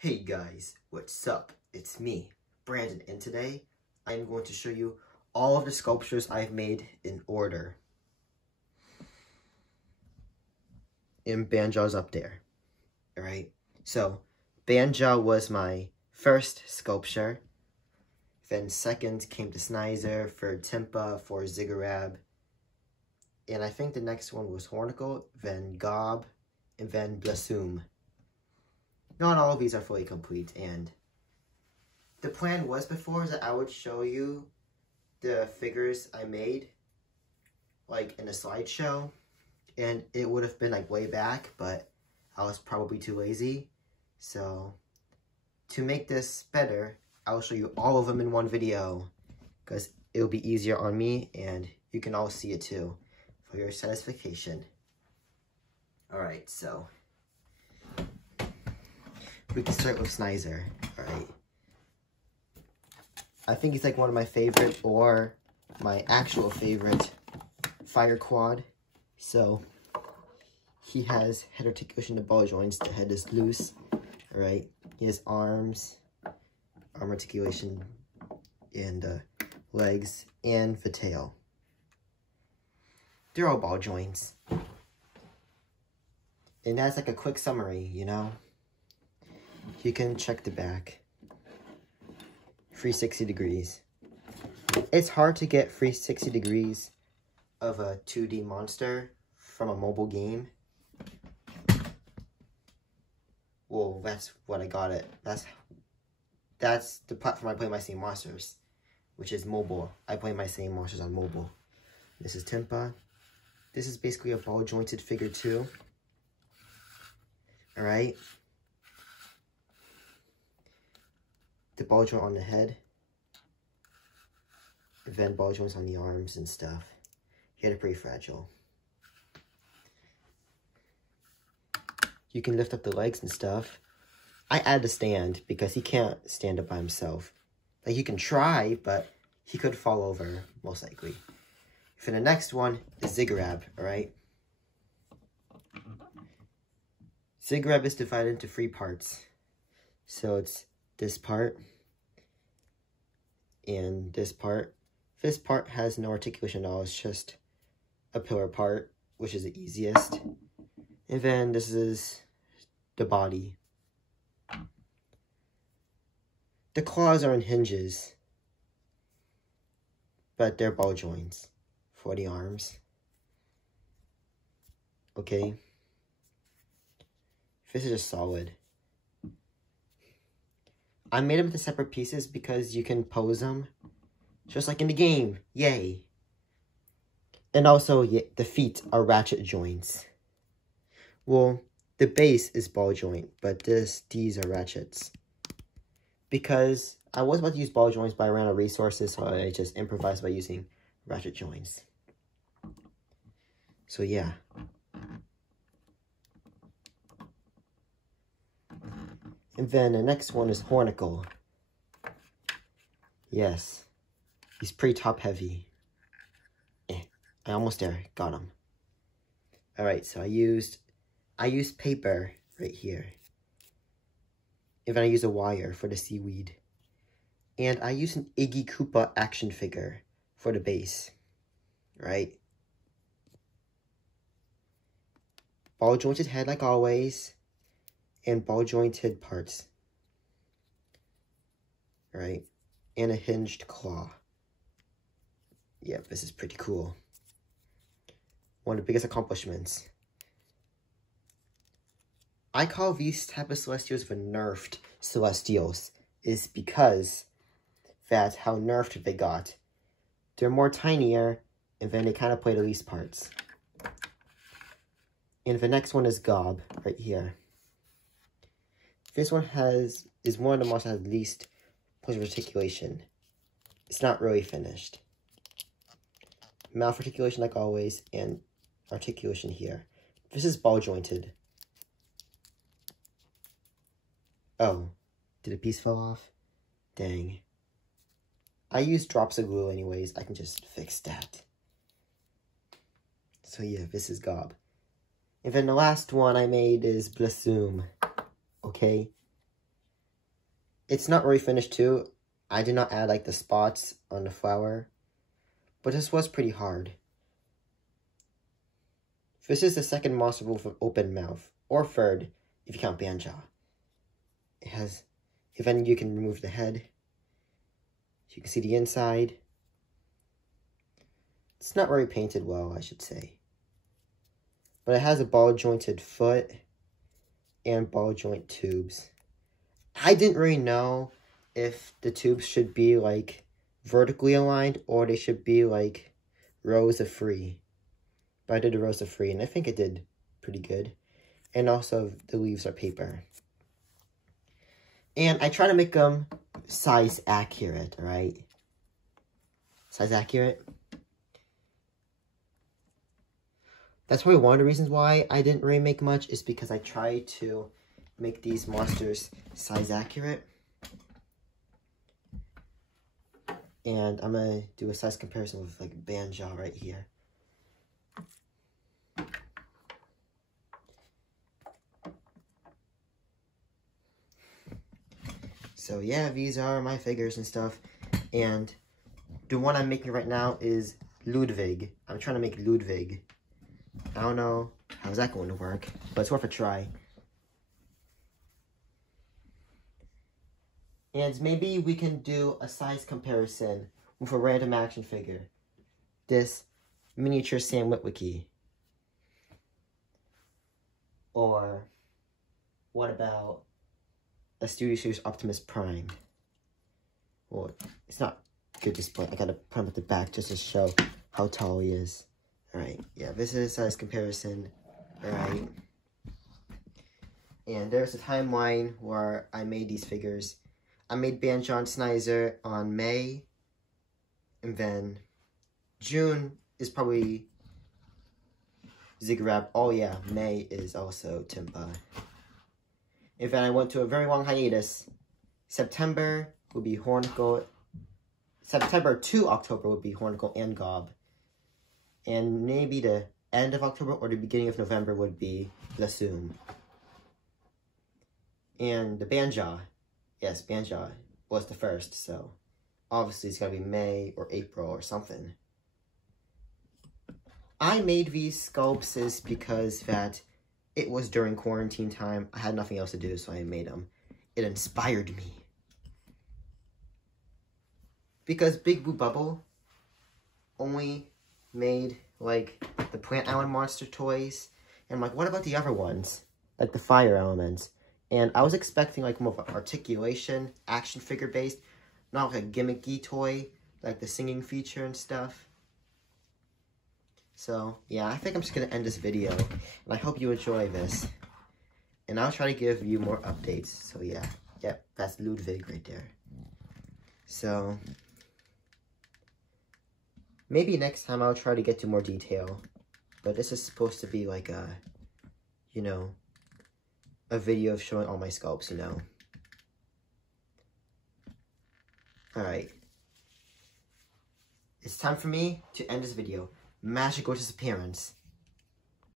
Hey guys, what's up? It's me, Brandon, and today I'm going to show you all of the sculptures I've made in order. And Banjo's up there, alright? So, Banjo was my first sculpture. Then second came to Schneizer, for Tempa, for Ziggurat. And I think the next one was Hornicle, then Gob, and then Blassum. Not all of these are fully complete, and the plan was before that I would show you the figures I made, like in a slideshow, and it would have been like way back, but I was probably too lazy. So to make this better, I'll show you all of them in one video, because it'll be easier on me, and you can all see it too, for your satisfaction. Alright, so we can start with Schneizer, alright. I think he's like one of my favorite, or my actual favorite, fire quad. So, he has head articulation to ball joints, the head is loose, alright. He has arm articulation, and legs, and the tail. They're all ball joints. And that's like a quick summary, you know? You can check the back. 360 degrees. It's hard to get 360 degrees of a 2D monster from a mobile game. Well, that's what I got it. That's the platform I play my same monsters, which is mobile. I play my same monsters on mobile. This is Tempa. This is basically a ball jointed figure too. Alright. The ball joint on the head, and then ball joints on the arms and stuff. He had a pretty fragile. You can lift up the legs and stuff. I added a stand because he can't stand up by himself. Like, you can try, but he could fall over, most likely. For the next one is Ziggurat, alright? Ziggurat is divided into 3 parts. So it's this part, and this part. This part has no articulation at all, it's just a pillar part, which is the easiest. And then this is the body. The claws are in hinges, but they're ball joints for the arms. Okay. This is just solid. I made them into separate pieces because you can pose them, just like in the game. Yay! And also, the feet are ratchet joints. Well, the base is ball joint, but these are ratchets. Because I was about to use ball joints, but I ran out of resources, so I just improvised by using ratchet joints. So yeah. And then the next one is Hornicle. Yes. He's pretty top heavy. I almost there. Got him. Alright, so I used paper right here. And then I used a wire for the seaweed. And I used an Iggy Koopa action figure for the base. Right? Ball jointed head like always. And ball jointed parts, right? And a hinged claw. Yep, this is pretty cool. One of the biggest accomplishments. I call these type of Celestials the nerfed Celestials, is because that's how nerfed they got. They're more tinier, and then they kind of play the least parts. And the next one is Gob, right here. This one is one of the monsters that has least points of articulation. It's not really finished. Mouth articulation like always, and articulation here. This is ball jointed. Oh, did a piece fall off? Dang. I use drops of glue anyways, I can just fix that. So yeah, this is Gob. And then the last one I made is Blassum. Okay? It's not really finished too. I did not add like the spots on the flower, but this was pretty hard. This is the second monster wolf with open mouth, or third if you count Banjaw. It has, if any, you can remove the head. You can see the inside. It's not very painted well, I should say. But it has a ball jointed foot and ball joint tubes. I didn't really know if the tubes should be like vertically aligned or they should be like rows of three. But I did the rows of three and I think it did pretty good. And also the leaves are paper. And I try to make them size accurate, right? Size accurate. That's probably one of the reasons why I didn't really make much, is because I tried to make these monsters size accurate. And I'm going to do a size comparison with like Banjaw right here. So yeah, these are my figures and stuff. And the one I'm making right now is Ludwig. I'm trying to make Ludwig. I don't know how's that going to work, but it's worth a try. And maybe we can do a size comparison with a random action figure. This miniature Sam Witwicky. Or what about a Studio Series Optimus Prime? Well, it's not good display. I gotta put him at the back just to show how tall he is. Alright, yeah, this is a size comparison. Alright. And there's a timeline where I made these figures. I made Banjaw and Schneizer on May. And then June is probably Ziggurat. Oh yeah, May is also Tempa. And then I went to a very long hiatus. September will be Hornicle. September to October would be Hornicle and Gob. And maybe the end of October or the beginning of November would be Blassum. And the Banjaw, yes, Banjaw was the first, so obviously it's gotta be May or April or something. I made these sculpts because that it was during quarantine time. I had nothing else to do, so I made them. It inspired me. Because Big Blue Bubble only made like the Plant Island monster toys, and I'm like, what about the other ones, like the fire elements? And I was expecting like more of an articulation, action figure based, not like a gimmicky toy like the singing feature and stuff. So yeah, I think I'm just gonna end this video, and I hope you enjoy this, and I'll try to give you more updates. So yeah, that's Ludwig right there. So maybe next time I'll try to get to more detail, but this is supposed to be like a, you know, a video of showing all my sculpts, you know. Alright. It's time for me to end this video. Magical disappearance.